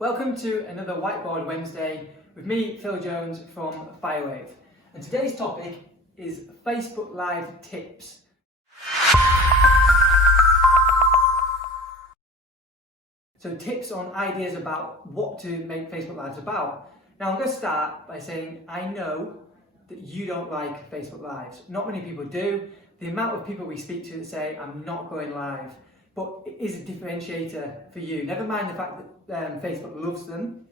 Welcome to another Whiteboard Wednesday with me, Phil Jones from Firewave. And today's topic is Facebook Live tips. So tips on ideas about what to make Facebook Lives about. Now I'm going to start by saying I know that you don't like Facebook Lives. Not many people do. The amount of people we speak to that say I'm not going live, but it is a differentiator for you. Never mind the fact that Facebook loves them.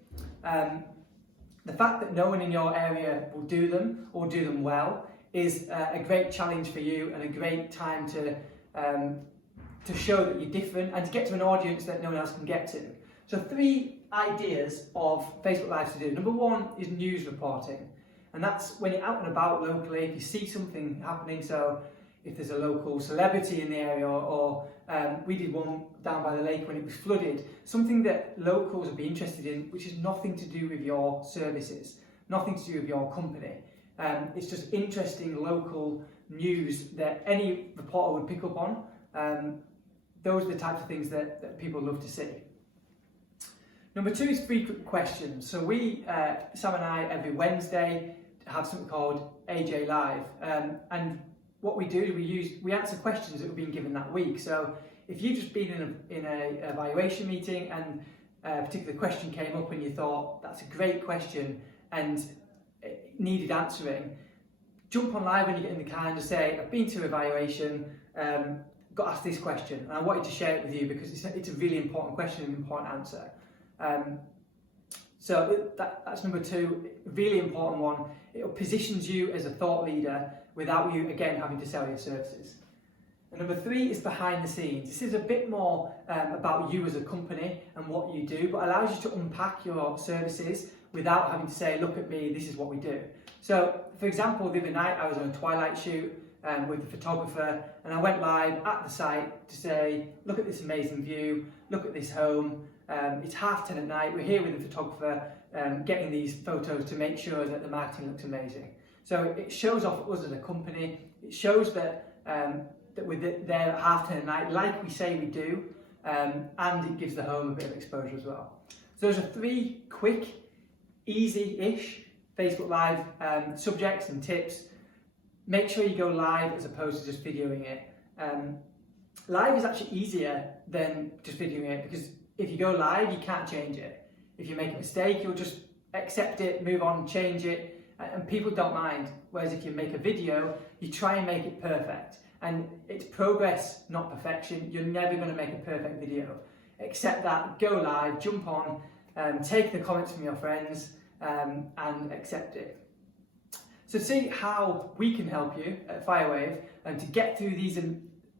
The fact that no one in your area will do them or do them well is a great challenge for you and a great time to show that you're different and to get to an audience that no one else can get to. So 3 ideas of Facebook Lives to do. Number 1 is news reporting. And that's when you're out and about locally, if you see something happening, so if there's a local celebrity in the area or we did one down by the lake when it was flooded, something that locals would be interested in, which has nothing to do with your services, nothing to do with your company. It's just interesting local news that any reporter would pick up on. Those are the types of things that people love to see. Number 2 is frequent questions. So we, Sam and I, every Wednesday have something called AJ Live. And what we do is we answer questions that have been given that week. So if you've just been in an evaluation meeting and a particular question came up and you thought that's a great question and it needed answering, jump on live when you get in the car and just say, I've been to evaluation, got asked this question, and I wanted to share it with you because it's a really important question and important answer. So that's number 2, a really important one. It positions you as a thought leader without you, again, having to sell your services. And number 3 is behind the scenes. This is a bit more about you as a company and what you do, but allows you to unpack your services without having to say, look at me, this is what we do. So, for example, the other night I was on a twilight shoot with the photographer, and I went live at the site to say, look at this amazing view, look at this home. It's 10:30 at night, we're here with the photographer getting these photos to make sure that the marketing looks amazing. So it shows off us as a company, it shows that we're there at 10:30 at night, like we say we do, and it gives the home a bit of exposure as well. So those are 3 quick, easy-ish Facebook Live subjects and tips. Make sure you go live as opposed to just videoing it. Live is actually easier than just videoing it because if you go live, you can't change it. If you make a mistake, you'll just accept it, move on, change it, and people don't mind. Whereas if you make a video, you try and make it perfect. And it's progress, not perfection. You're never going to make a perfect video. Accept that, go live, jump on, take the comments from your friends, and accept it. So see how we can help you at Firewave and to get through these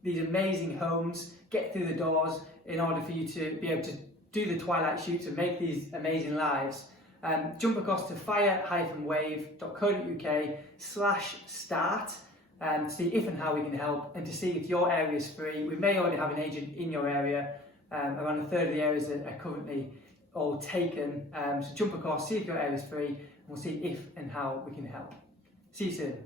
amazing homes, get through the doors in order for you to be able to do the twilight shoots and make these amazing lives. Jump across to fire-wave.co.uk/start to see if and how we can help and to see if your area is free. We may already have an agent in your area. Around a third of the areas are currently all taken. So jump across, see if your area is free, and we'll see if and how we can help. See you soon.